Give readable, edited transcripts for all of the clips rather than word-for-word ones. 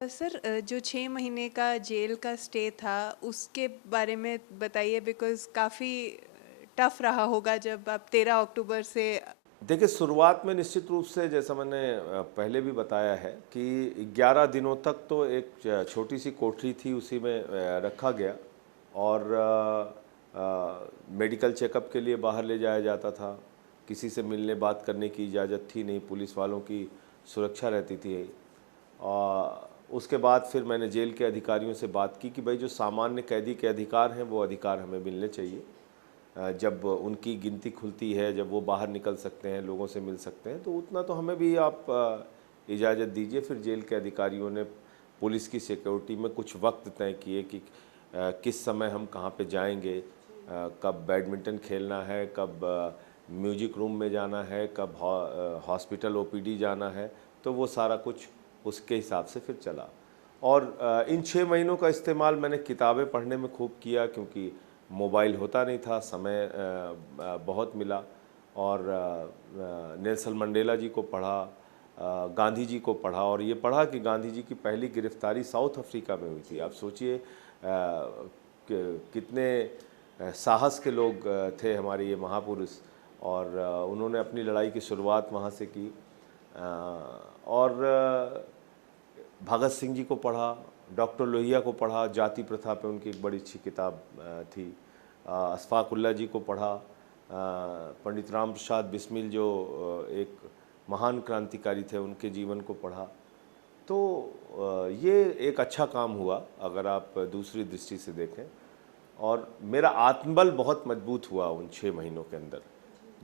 Sir, जो 6 महीने का जेल का स्टे था उसके बारे में बताइए, बिकॉज़ काफ़ी टफ रहा होगा जब आप 13 अक्टूबर से। देखिए, शुरुआत में निश्चित रूप से जैसा मैंने पहले भी बताया है कि 11 दिनों तक तो एक छोटी सी कोठरी थी, उसी में रखा गया। और मेडिकल चेकअप के लिए बाहर ले जाया जाता था। किसी से मिलने बात करने की इजाज़त थी नहीं, पुलिस वालों की सुरक्षा रहती थी। और उसके बाद फिर मैंने जेल के अधिकारियों से बात की कि भाई, जो सामान्य कैदी के अधिकार हैं वो अधिकार हमें मिलने चाहिए। जब उनकी गिनती खुलती है, जब वो बाहर निकल सकते हैं, लोगों से मिल सकते हैं, तो उतना तो हमें भी आप इजाज़त दीजिए। फिर जेल के अधिकारियों ने पुलिस की सिक्योरिटी में कुछ वक्त तय किए कि किस समय हम कहाँ पे जाएंगे, कब बैडमिंटन खेलना है, कब म्यूजिक रूम में जाना है, कब हॉस्पिटल ओपीडी जाना है। तो वो सारा कुछ उसके हिसाब से फिर चला। और इन 6 महीनों का इस्तेमाल मैंने किताबें पढ़ने में खूब किया, क्योंकि मोबाइल होता नहीं था, समय बहुत मिला। और नेल्सन मंडेला जी को पढ़ा, गांधी जी को पढ़ा, और ये पढ़ा कि गांधी जी की पहली गिरफ्तारी साउथ अफ्रीका में हुई थी। आप सोचिए कितने साहस के लोग थे हमारे ये महापुरुष। और उन्होंने अपनी लड़ाई की शुरुआत वहाँ से की। और भगत सिंह जी को पढ़ा, डॉक्टर लोहिया को पढ़ा, जाति प्रथा पे उनकी एक बड़ी अच्छी किताब थी। अशफाकुल्ला जी को पढ़ा, पंडित राम प्रसाद बिस्मिल जो एक महान क्रांतिकारी थे, उनके जीवन को पढ़ा। तो ये एक अच्छा काम हुआ अगर आप दूसरी दृष्टि से देखें। और मेरा आत्मबल बहुत मजबूत हुआ उन 6 महीनों के अंदर।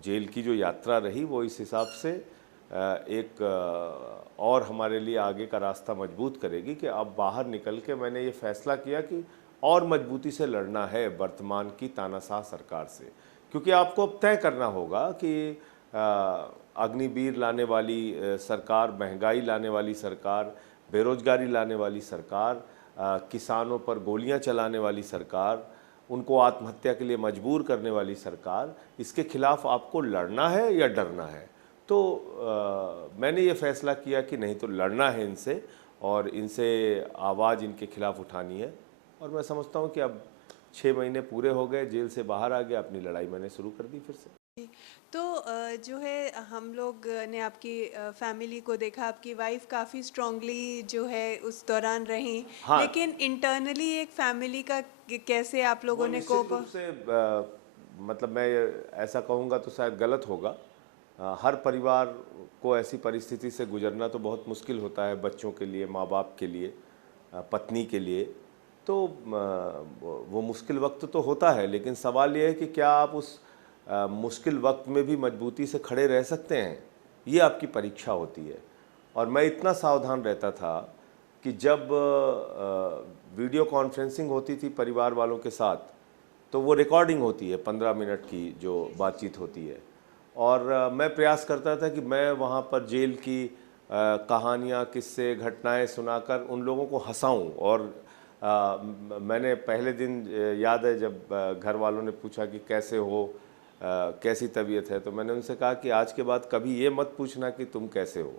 जेल की जो यात्रा रही वो इस हिसाब से एक और हमारे लिए आगे का रास्ता मजबूत करेगी कि अब बाहर निकल के मैंने ये फैसला किया कि और मजबूती से लड़ना है वर्तमान की तानाशाह सरकार से। क्योंकि आपको अब तय करना होगा कि अग्निवीर लाने वाली सरकार, महंगाई लाने वाली सरकार, बेरोजगारी लाने वाली सरकार, किसानों पर गोलियां चलाने वाली सरकार, उनको आत्महत्या के लिए मजबूर करने वाली सरकार, इसके खिलाफ आपको लड़ना है या डरना है। तो मैंने ये फैसला किया कि नहीं, तो लड़ना है इनसे, और इनसे आवाज़ इनके खिलाफ उठानी है। और मैं समझता हूँ कि अब 6 महीने पूरे हो गए, जेल से बाहर आ गया, अपनी लड़ाई मैंने शुरू कर दी फिर से। जी। तो जो है हम लोग ने आपकी फैमिली को देखा, आपकी वाइफ काफ़ी स्ट्रांगली जो है उस दौरान रहीं, हाँ, लेकिन इंटरनली एक फैमिली का कैसे आप वो लोगों ने निश्चित कोप। रूप से मतलब मैं ऐसा कहूँगा तो शायद गलत होगा। हर परिवार को ऐसी परिस्थिति से गुजरना तो बहुत मुश्किल होता है, बच्चों के लिए, माँ बाप के लिए, पत्नी के लिए। तो वो मुश्किल वक्त तो होता है, लेकिन सवाल ये है कि क्या आप उस मुश्किल वक्त में भी मजबूती से खड़े रह सकते हैं। ये आपकी परीक्षा होती है। और मैं इतना सावधान रहता था कि जब वीडियो कॉन्फ्रेंसिंग होती थी परिवार वालों के साथ, तो वो रिकॉर्डिंग होती है 15 मिनट की जो बातचीत होती है। और मैं प्रयास करता था कि मैं वहाँ पर जेल की कहानियाँ, किस्से, घटनाएं सुनाकर उन लोगों को हंसाऊं। और मैंने पहले दिन याद है जब घर वालों ने पूछा कि कैसे हो, कैसी तबीयत है, तो मैंने उनसे कहा कि आज के बाद कभी ये मत पूछना कि तुम कैसे हो,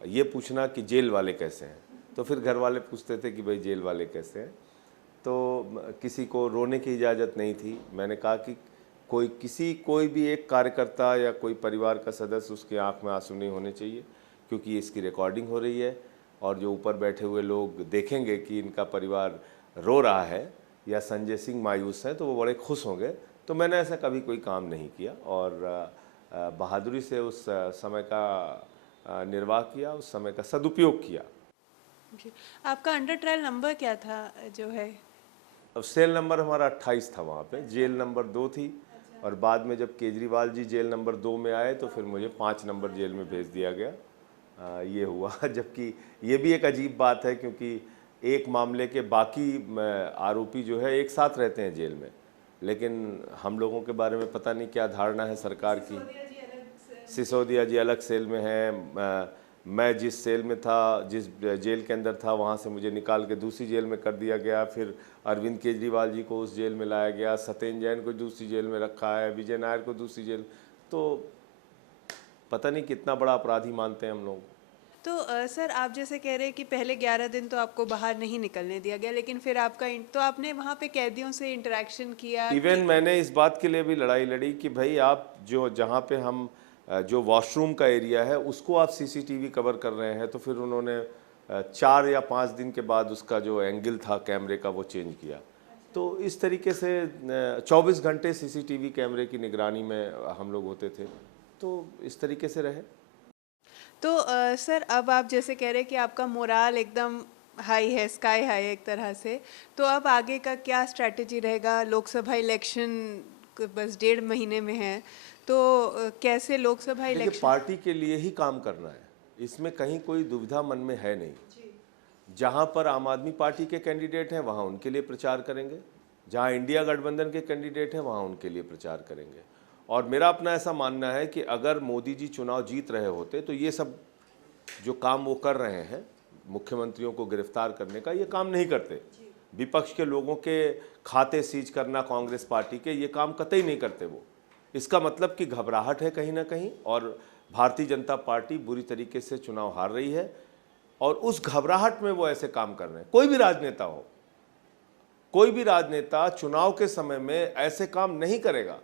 ये पूछना कि जेल वाले कैसे हैं। तो फिर घर वाले पूछते थे कि भाई जेल वाले कैसे हैं। तो किसी को रोने की इजाज़त नहीं थी। मैंने कहा कि कोई भी एक कार्यकर्ता या कोई परिवार का सदस्य, उसकी आंख में आंसू नहीं होने चाहिए, क्योंकि इसकी रिकॉर्डिंग हो रही है। और जो ऊपर बैठे हुए लोग देखेंगे कि इनका परिवार रो रहा है या संजय सिंह मायूस हैं, तो वो बड़े खुश होंगे। तो मैंने ऐसा कभी कोई काम नहीं किया, और बहादुरी से उस समय का निर्वाह किया, उस समय का सदुपयोग किया। जी। आपका अंडर ट्रायल नंबर क्या था जो है? अब सेल नंबर हमारा 28 था वहाँ पे, जेल नंबर 2 थी। और बाद में जब केजरीवाल जी जेल नंबर 2 में आए तो फिर मुझे 5 नंबर जेल में भेज दिया गया। ये हुआ जबकि ये भी एक अजीब बात है, क्योंकि एक मामले के बाकी आरोपी जो है एक साथ रहते हैं जेल में। लेकिन हम लोगों के बारे में पता नहीं क्या धारणा है सरकार की। सिसोदिया जी अलग सेल में हैं। मैं जिस सेल में था, जिस जेल के अंदर था, वहाँ से मुझे निकाल के दूसरी जेल में कर दिया गया। फिर अरविंद केजरीवाल जी को उस जेल में लाया गया, सत्येंद्र जैन को दूसरी जेल में रखा है, विजय नायर को दूसरी जेल। तो पता नहीं कितना बड़ा अपराधी मानते हैं हम लोग। तो सर आप जैसे कह रहे हैं कि पहले 11 दिन तो आपको बाहर नहीं निकलने दिया गया, लेकिन फिर आपका तो आपने वहाँ पे कैदियों से इंटरेक्शन किया इवन कि मैंने इस बात के लिए भी लड़ाई लड़ी कि भाई आप जो जहाँ पे हम जो वॉशरूम का एरिया है उसको आप सीसीटीवी कवर कर रहे हैं, तो फिर उन्होंने 4 या 5 दिन के बाद उसका जो एंगल था कैमरे का वो चेंज किया। तो इस तरीके से 24 घंटे सीसीटीवी कैमरे की निगरानी में हम लोग होते थे, तो इस तरीके से रहे। तो सर अब आप जैसे कह रहे हैं कि आपका मोराल एकदम हाई है, स्काई हाई एक तरह से, तो अब आगे का क्या स्ट्रैटेजी रहेगा? लोकसभा इलेक्शन बस 1.5 महीने में है, तो कैसे लोकसभा देखिए, इलेक्शन? पार्टी के लिए ही काम करना है, इसमें कहीं कोई दुविधा मन में है नहीं। जहां पर आम आदमी पार्टी के कैंडिडेट हैं वहां उनके लिए प्रचार करेंगे, जहां इंडिया गठबंधन के कैंडिडेट हैं वहां उनके लिए प्रचार करेंगे। और मेरा अपना ऐसा मानना है कि अगर मोदी जी चुनाव जीत रहे होते तो ये सब जो काम वो कर रहे हैं, मुख्यमंत्रियों को गिरफ्तार करने का, ये काम नहीं करते। विपक्ष के लोगों के खाते सीज करना कांग्रेस पार्टी के, ये काम कतई नहीं करते वो। इसका मतलब कि घबराहट है कहीं ना कहीं, और भारतीय जनता पार्टी बुरी तरीके से चुनाव हार रही है और उस घबराहट में वो ऐसे काम कर रहे हैं। कोई भी राजनेता हो, कोई भी राजनेता चुनाव के समय में ऐसे काम नहीं करेगा,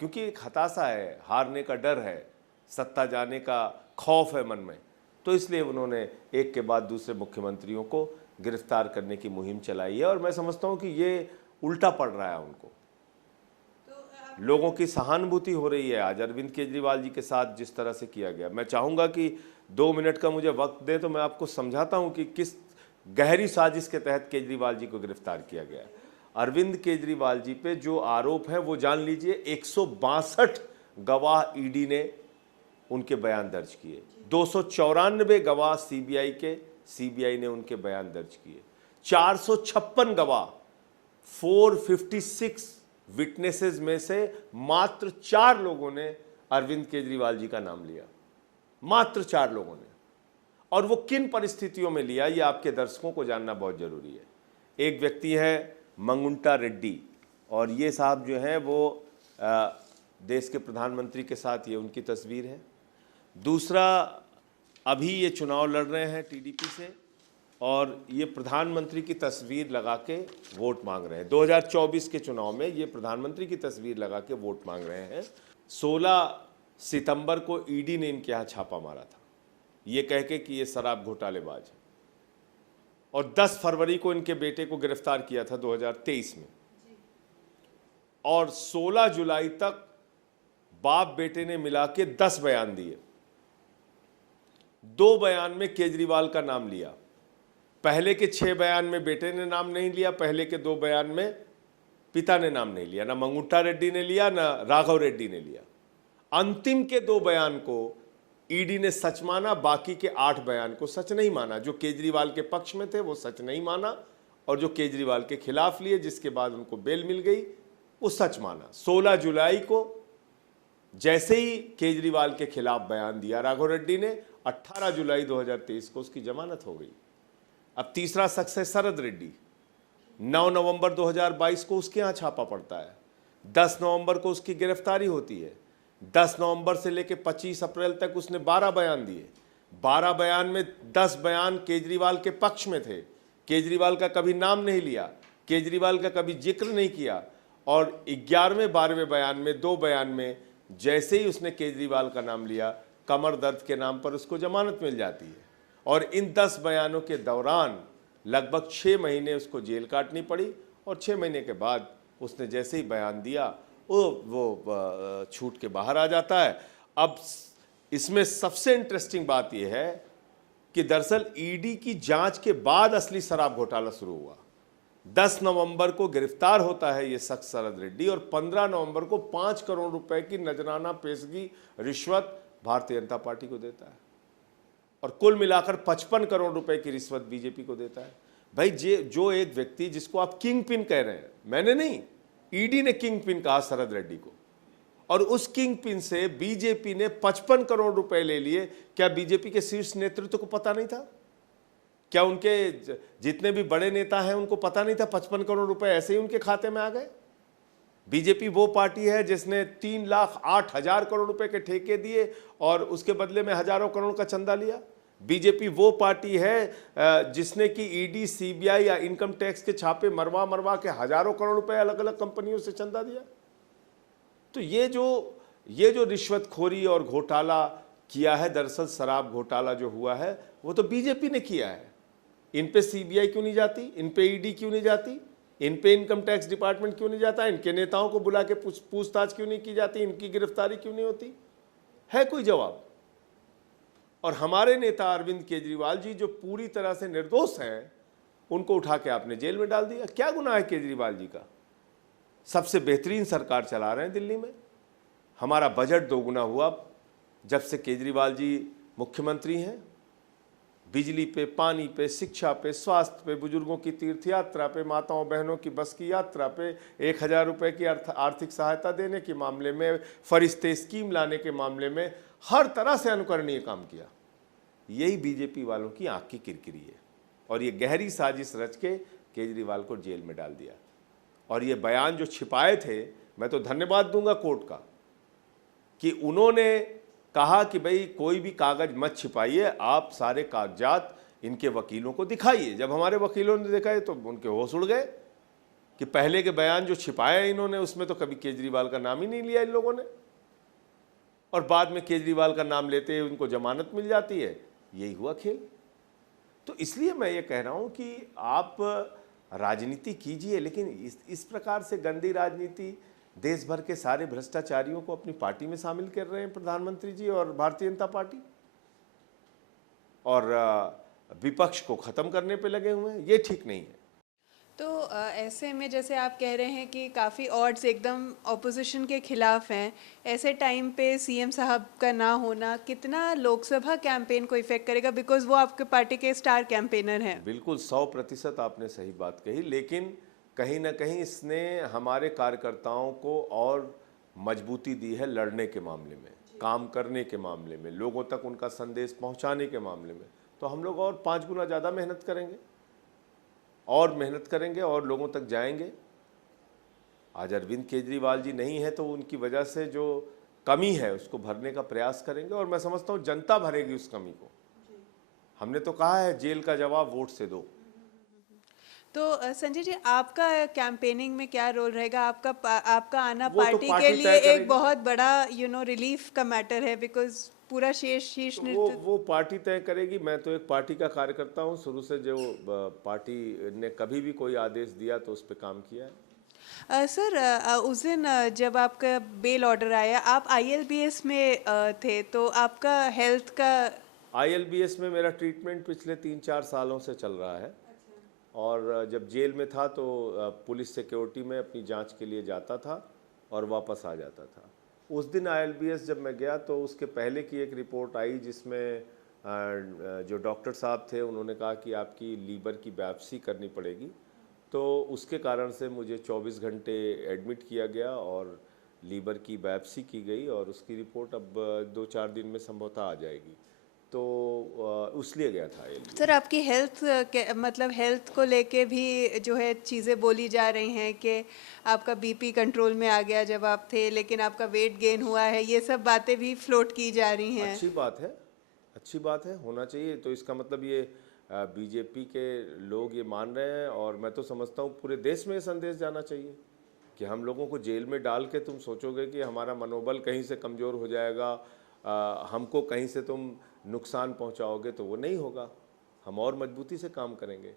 क्योंकि एक हताशा है, हारने का डर है, सत्ता जाने का खौफ है मन में। तो इसलिए उन्होंने एक के बाद दूसरे मुख्यमंत्रियों को गिरफ्तार करने की मुहिम चलाई है, और मैं समझता हूं कि ये उल्टा पड़ रहा है उनको। लोगों की सहानुभूति हो रही है आज अरविंद केजरीवाल जी के साथ जिस तरह से किया गया। मैं चाहूंगा कि 2 मिनट का मुझे वक्त दें तो मैं आपको समझाता हूं कि किस गहरी साजिश के तहत केजरीवाल जी को गिरफ्तार किया गया। अरविंद केजरीवाल जी पे जो आरोप है वो जान लीजिए, 162 गवाह ईडी ने उनके बयान दर्ज किए, 294 गवाह सीबीआई ने उनके बयान दर्ज किए, 456 गवाह, 456 विटनेसेस में से मात्र 4 लोगों ने अरविंद केजरीवाल जी का नाम लिया, मात्र 4 लोगों ने। और वो किन परिस्थितियों में लिया, ये आपके दर्शकों को जानना बहुत जरूरी है। एक व्यक्ति है मंगुंटा रेड्डी, और ये साहब जो हैं वो देश के प्रधानमंत्री के साथ, ये उनकी तस्वीर है। दूसरा, अभी ये चुनाव लड़ रहे हैं टीडीपी से, और ये प्रधानमंत्री की तस्वीर लगा के वोट मांग रहे हैं। 2024 के चुनाव में ये प्रधानमंत्री की तस्वीर लगा के वोट मांग रहे हैं। 16 सितंबर को ईडी ने इनके यहाँ छापा मारा था, ये कह के कि ये शराब घोटालेबाज है, और 10 फरवरी को इनके बेटे को गिरफ्तार किया था 2023 में, और 16 जुलाई तक बाप बेटे ने मिला के 10 बयान दिए। 2 बयान में केजरीवाल का नाम लिया, पहले के 6 बयान में बेटे ने नाम नहीं लिया, पहले के 2 बयान में पिता ने नाम नहीं लिया, ना मंगुंटा रेड्डी ने लिया ना राघव रेड्डी ने लिया। अंतिम के 2 बयान को ईडी ने सच माना, बाकी के 8 बयान को सच नहीं माना। जो केजरीवाल के पक्ष में थे वो सच नहीं माना, और जो केजरीवाल के खिलाफ लिए, जिसके बाद उनको बेल मिल गई, वो सच माना। 16 जुलाई को जैसे ही केजरीवाल के खिलाफ बयान दिया राघव रेड्डी ने, 18 जुलाई 2023 को उसकी जमानत हो गई। अब तीसरा शख्स है शरद रेड्डी। 9 नवंबर 2022 को उसके यहाँ छापा पड़ता है, 10 नवंबर को उसकी गिरफ्तारी होती है। 10 नवंबर से लेकर 25 अप्रैल तक उसने 12 बयान दिए। 12 बयान में 10 बयान केजरीवाल के पक्ष में थे, केजरीवाल का कभी नाम नहीं लिया, केजरीवाल का कभी जिक्र नहीं किया। और 11वें 12वें बयान में, 2 बयान में जैसे ही उसने केजरीवाल का नाम लिया, कमर दर्द के नाम पर उसको जमानत मिल जाती है। और इन 10 बयानों के दौरान लगभग 6 महीने उसको जेल काटनी पड़ी, और 6 महीने के बाद उसने जैसे ही बयान दिया वो छूट के बाहर आ जाता है। अब इसमें सबसे इंटरेस्टिंग बात यह है कि दरअसल ईडी की जांच के बाद असली शराब घोटाला शुरू हुआ। 10 नवंबर को गिरफ्तार होता है ये शख्स शरद रेड्डी, और 15 नवंबर को 5 करोड़ रुपए की नजराना पेशगी रिश्वत भारतीय जनता पार्टी को देता है, और कुल मिलाकर 55 करोड़ रुपए की रिश्वत बीजेपी को देता है। भाई जो एक व्यक्ति जिसको आप किंग पिन कह रहे हैं, मैंने नहीं, ईडी ने किंग पिन कहा शरद रेड्डी को, और उस किंग पिन से बीजेपी ने 55 करोड़ रुपए ले लिए। क्या बीजेपी के शीर्ष नेतृत्व को पता नहीं था? क्या उनके जितने भी बड़े नेता हैं उनको पता नहीं था 55 करोड़ रुपए ऐसे ही उनके खाते में आ गए? बीजेपी वो पार्टी है जिसने 3,08,000 करोड़ रुपए के ठेके दिए और उसके बदले में हजारों करोड़ का चंदा लिया। बीजेपी वो पार्टी है जिसने कि ईडी, सीबीआई या इनकम टैक्स के छापे मरवा मरवा के हजारों करोड़ रुपए अलग अलग कंपनियों से चंदा दिया। तो ये जो रिश्वतखोरी और घोटाला किया है, दरअसल शराब घोटाला जो हुआ है वो तो बीजेपी ने किया है। इन पे सीबीआई क्यों नहीं जाती, इन पे ईडी क्यों नहीं जाती, इन पे इनकम टैक्स डिपार्टमेंट क्यों नहीं जाता, इनके नेताओं को बुला के पूछताछ क्यों नहीं की जाती, इनकी गिरफ्तारी क्यों नहीं होती? है कोई जवाब? और हमारे नेता अरविंद केजरीवाल जी जो पूरी तरह से निर्दोष हैं, उनको उठा के आपने जेल में डाल दिया। क्या गुनाह है केजरीवाल जी का? सबसे बेहतरीन सरकार चला रहे हैं दिल्ली में। हमारा बजट दोगुना हुआ जब से केजरीवाल जी मुख्यमंत्री हैं। बिजली पे, पानी पे, शिक्षा पे, स्वास्थ्य पे, बुजुर्गों की तीर्थ यात्रा पे, माताओं बहनों की बस की यात्रा पे, 1,000 रुपए की आर्थिक सहायता देने के मामले में, फरिश्ते स्कीम लाने के मामले में हर तरह से अनुकरणीय काम किया। यही बीजेपी वालों की आंख की किरकिरी है और ये गहरी साजिश रच के केजरीवाल को जेल में डाल दिया। और ये बयान जो छिपाए थे, मैं तो धन्यवाद दूंगा कोर्ट का कि उन्होंने कहा कि भाई कोई भी कागज मत छिपाइए, आप सारे कागजात इनके वकीलों को दिखाइए। जब हमारे वकीलों ने देखा तो उनके होश उड़ गए कि पहले के बयान जो छिपाया इन्होंने उसमें तो कभी केजरीवाल का नाम ही नहीं लिया इन लोगों ने, और बाद में केजरीवाल का नाम लेते उनको जमानत मिल जाती है। यही हुआ खेल। तो इसलिए मैं ये कह रहा हूं कि आप राजनीति कीजिए, लेकिन इस प्रकार से गंदी राजनीति देश भर के सारे भ्रष्टाचारियों को अपनी पार्टी में शामिल कर रहे हैं प्रधानमंत्री जी और भारतीय जनता पार्टी, और विपक्ष को खत्म करने पे लगे हुए हैं। ये ठीक नहीं है। तो ऐसे में जैसे आप कह रहे हैं कि काफ़ी ऑड्स एकदम ऑपोजिशन के खिलाफ हैं, ऐसे टाइम पे सीएम साहब का ना होना कितना लोकसभा कैंपेन को इफेक्ट करेगा? बिकॉज वो आपके पार्टी के स्टार कैंपेनर हैं। बिल्कुल 100% आपने सही बात कही, लेकिन कहीं ना कहीं इसने हमारे कार्यकर्ताओं को और मजबूती दी है लड़ने के मामले में, काम करने के मामले में, लोगों तक उनका संदेश पहुंचाने के मामले में। तो हम लोग और 5 गुना ज़्यादा मेहनत करेंगे और लोगों तक जाएंगे। आज अरविंद केजरीवाल जी नहीं है तो उनकी वजह से जो कमी है उसको भरने का प्रयास करेंगे, और मैं समझता हूँ जनता भरेगी उस कमी को। हमने तो कहा है जेल का जवाब वोट से दो। तो संजय जी, आपका कैंपेनिंग में क्या रोल रहेगा? आपका आना वो तो पार्टी के पार्टी लिए तय एक करेगी। बहुत बड़ा रिलीफ का मैटर है, बिकॉज पूरा शीर्ष तो नेतृत्व। वो पार्टी तय करेगी। मैं तो एक पार्टी का कार्यकर्ता हूँ शुरू से। जो पार्टी ने कभी भी कोई आदेश दिया तो उस पर काम किया है। सर, उस दिन जब आपका बेल ऑर्डर आया, आप आईएलबीएस में थे, तो आपका हेल्थ का? आईएलबीएस में मेरा ट्रीटमेंट पिछले 3-4 सालों से चल रहा है। और जब जेल में था तो पुलिस सिक्योरिटी में अपनी जांच के लिए जाता था और वापस आ जाता था। उस दिन आईएलबीएस जब मैं गया तो उसके पहले की एक रिपोर्ट आई जिसमें जो डॉक्टर साहब थे उन्होंने कहा कि आपकी लीवर की बायोप्सी करनी पड़ेगी। तो उसके कारण से मुझे 24 घंटे एडमिट किया गया और लीवर की बायोप्सी की गई, और उसकी रिपोर्ट अब 2-4 दिन में संभवतः आ जाएगी। तो उसलिए गया था ये। सर, आपकी हेल्थ मतलब हेल्थ को लेके भी जो है चीज़ें बोली जा रही हैं कि आपका बीपी कंट्रोल में आ गया जब आप थे, लेकिन आपका वेट गेन हुआ है, ये सब बातें भी फ्लोट की जा रही हैं। अच्छी बात है, होना चाहिए। तो इसका मतलब ये बीजेपी के लोग ये मान रहे हैं, और मैं तो समझता हूँ पूरे देश में ये संदेश जाना चाहिए कि हम लोगों को जेल में डाल के तुम सोचोगे कि हमारा मनोबल कहीं से कमज़ोर हो जाएगा, हमको कहीं से तुम नुकसान पहुंचाओगे, तो वो नहीं होगा। हम और मजबूती से काम करेंगे,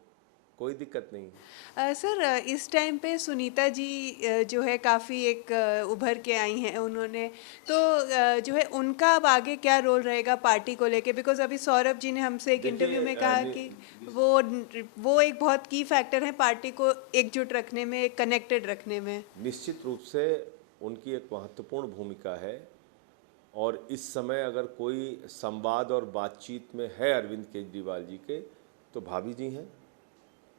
कोई दिक्कत नहीं है। सर, इस टाइम पे सुनीता जी जो है काफ़ी एक उभर के आई हैं उन्होंने, तो जो है उनका अब आगे क्या रोल रहेगा पार्टी को लेके? बिकॉज अभी सौरभ जी ने हमसे एक इंटरव्यू में कहा कि वो एक बहुत की फैक्टर है पार्टी को एकजुट रखने में, कनेक्टेड रखने में। निश्चित रूप से उनकी एक महत्वपूर्ण भूमिका है, और इस समय अगर कोई संवाद और बातचीत में है अरविंद केजरीवाल जी के, तो भाभी जी हैं।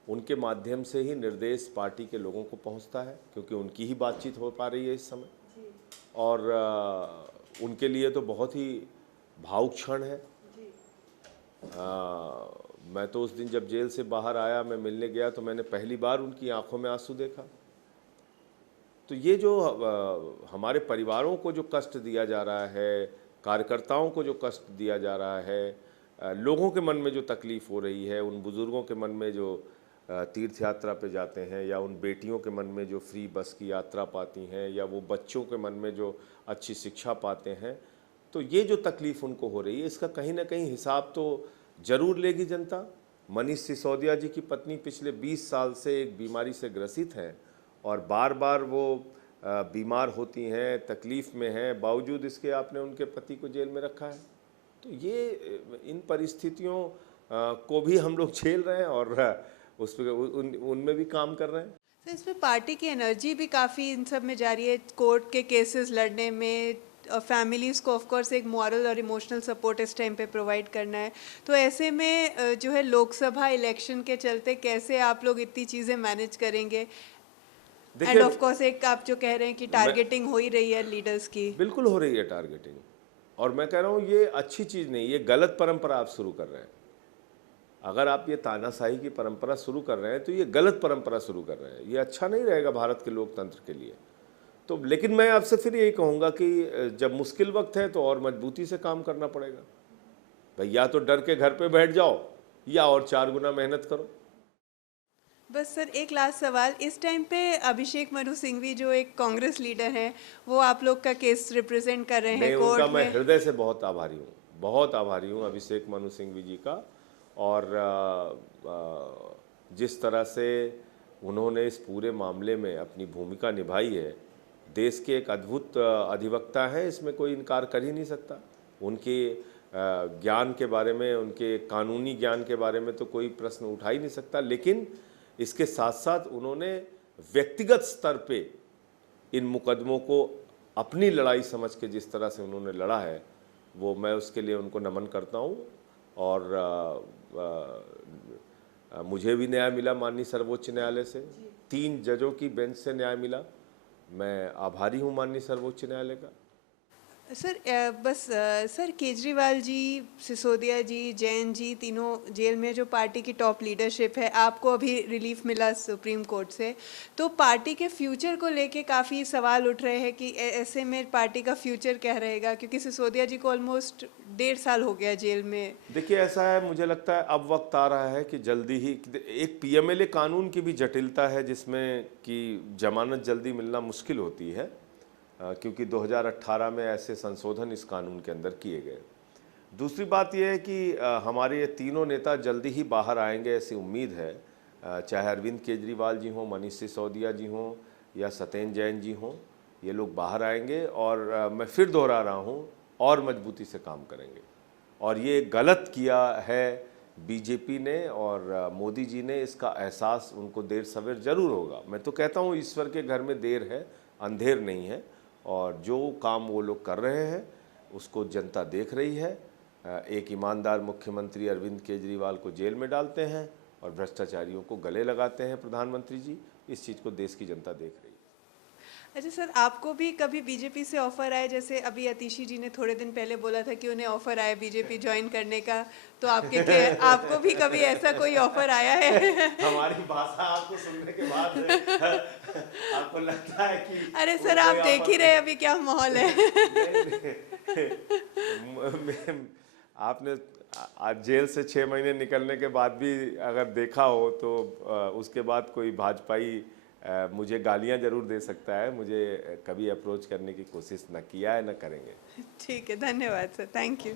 उनके माध्यम से ही निर्देश पार्टी के लोगों को पहुंचता है, क्योंकि उनकी ही बातचीत हो पा रही है इस समय। और उनके लिए तो बहुत ही भावुक क्षण है। मैं तो उस दिन जब जेल से बाहर आया, मैं मिलने गया, तो मैंने पहली बार उनकी आंखों में आंसू देखा। तो ये जो हमारे परिवारों को जो कष्ट दिया जा रहा है, कार्यकर्ताओं को जो कष्ट दिया जा रहा है, लोगों के मन में जो तकलीफ़ हो रही है, उन बुज़ुर्गों के मन में जो तीर्थ यात्रा पे जाते हैं, या उन बेटियों के मन में जो फ्री बस की यात्रा पाती हैं, या वो बच्चों के मन में जो अच्छी शिक्षा पाते हैं, तो ये जो तकलीफ़ उनको हो रही है, इसका कहीं ना कहीं हिसाब तो ज़रूर लेगी जनता। मनीष सिसोदिया जी की पत्नी पिछले 20 साल से एक बीमारी से ग्रसित हैं और बार बार वो बीमार होती हैं, तकलीफ़ में हैं, बावजूद इसके आपने उनके पति को जेल में रखा है। तो ये इन परिस्थितियों को भी हम लोग झेल रहे हैं और उस पर उनमें भी काम कर रहे हैं। तो इसमें पार्टी की एनर्जी भी काफ़ी इन सब में जा रही है, कोर्ट के केसेस लड़ने में, फैमिलीज़ को ऑफ कोर्स एक मॉरल और इमोशनल सपोर्ट इस टाइम पे प्रोवाइड करना है। तो ऐसे में जो है लोकसभा इलेक्शन के चलते कैसे आप लोग इतनी चीज़ें मैनेज करेंगे? एंड ऑफ कोर्स एक आप जो कह रहे हैं कि टारगेटिंग हो ही रही है लीडर्स की। बिल्कुल हो रही है टारगेटिंग, और मैं कह रहा हूँ ये अच्छी चीज़ नहीं, ये गलत परंपरा आप शुरू कर रहे हैं। अगर आप ये तानाशाही की परंपरा शुरू कर रहे हैं तो ये गलत परंपरा शुरू कर रहे हैं, ये अच्छा नहीं रहेगा भारत के लोकतंत्र के लिए। तो लेकिन मैं आपसे फिर यही कहूँगा कि जब मुश्किल वक्त है तो और मजबूती से काम करना पड़ेगा भाई, या तो डर के घर पे बैठ जाओ या और 4 गुना मेहनत करो। बस सर एक लास्ट सवाल, इस टाइम पे अभिषेक मनु सिंघवी जो एक कांग्रेस लीडर हैं, वो आप लोग का केस रिप्रेजेंट कर रहे हैं कोर्ट में। मैं हृदय से बहुत आभारी हूँ, बहुत आभारी हूँ अभिषेक मनु सिंघवी जी का। और जिस तरह से उन्होंने इस पूरे मामले में अपनी भूमिका निभाई है, देश के एक अद्भुत अधिवक्ता हैं, इसमें कोई इनकार कर ही नहीं सकता। उनके ज्ञान के बारे में, उनके कानूनी ज्ञान के बारे में तो कोई प्रश्न उठा ही नहीं सकता। लेकिन इसके साथ साथ उन्होंने व्यक्तिगत स्तर पे इन मुकदमों को अपनी लड़ाई समझ के जिस तरह से उन्होंने लड़ा है, वो मैं उसके लिए उनको नमन करता हूँ। और मुझे भी न्याय मिला माननीय सर्वोच्च न्यायालय से, 3 जजों की बेंच से न्याय मिला। मैं आभारी हूँ माननीय सर्वोच्च न्यायालय का। सर बस सर केजरीवाल जी, सिसोदिया जी, जैन जी, तीनों जेल में जो पार्टी की टॉप लीडरशिप है, आपको अभी रिलीफ मिला सुप्रीम कोर्ट से, तो पार्टी के फ्यूचर को लेके काफ़ी सवाल उठ रहे हैं कि ऐसे में पार्टी का फ्यूचर क्या रहेगा, क्योंकि सिसोदिया जी को ऑलमोस्ट 1.5 साल हो गया जेल में। देखिए ऐसा है, मुझे लगता है अब वक्त आ रहा है कि जल्दी ही एक पीएमएलए कानून की भी जटिलता है, जिसमें कि जमानत जल्दी मिलना मुश्किल होती है, क्योंकि 2018 में ऐसे संशोधन इस कानून के अंदर किए गए। दूसरी बात यह है कि हमारे ये तीनों नेता जल्दी ही बाहर आएंगे, ऐसी उम्मीद है। चाहे अरविंद केजरीवाल जी हों, मनीष सिसोदिया जी हों या सत्येंद्र जैन जी हों, ये लोग बाहर आएंगे और मैं फिर दोहरा रहा हूँ, और मजबूती से काम करेंगे। और ये गलत किया है बीजेपी ने और मोदी जी ने, इसका एहसास उनको देर सवेर जरूर होगा। मैं तो कहता हूँ ईश्वर के घर में देर है, अंधेर नहीं है। और जो काम वो लोग कर रहे हैं उसको जनता देख रही है। एक ईमानदार मुख्यमंत्री अरविंद केजरीवाल को जेल में डालते हैं और भ्रष्टाचारियों को गले लगाते हैं प्रधानमंत्री जी। इस चीज़ को देश की जनता देख रही है। अच्छा सर, आपको भी कभी बीजेपी से ऑफर आया? जैसे अभी अतिशी जी ने थोड़े दिन पहले बोला था कि उन्हें ऑफर आया बीजेपी ज्वाइन करने का, तो आपको भी कभी ऐसा कोई ऑफर आया है? हमारी भाषा आपको सुनने के बाद आपको लगता है कि अरे सर आप देख ही रहे अभी क्या माहौल है। आपने आज जेल से 6 महीने निकलने के बाद भी अगर देखा हो तो उसके बाद कोई भाजपाई मुझे गालियां जरूर दे सकता है, मुझे कभी अप्रोच करने की कोशिश न किया है, न करेंगे। ठीक है, धन्यवाद सर, थैंक यू।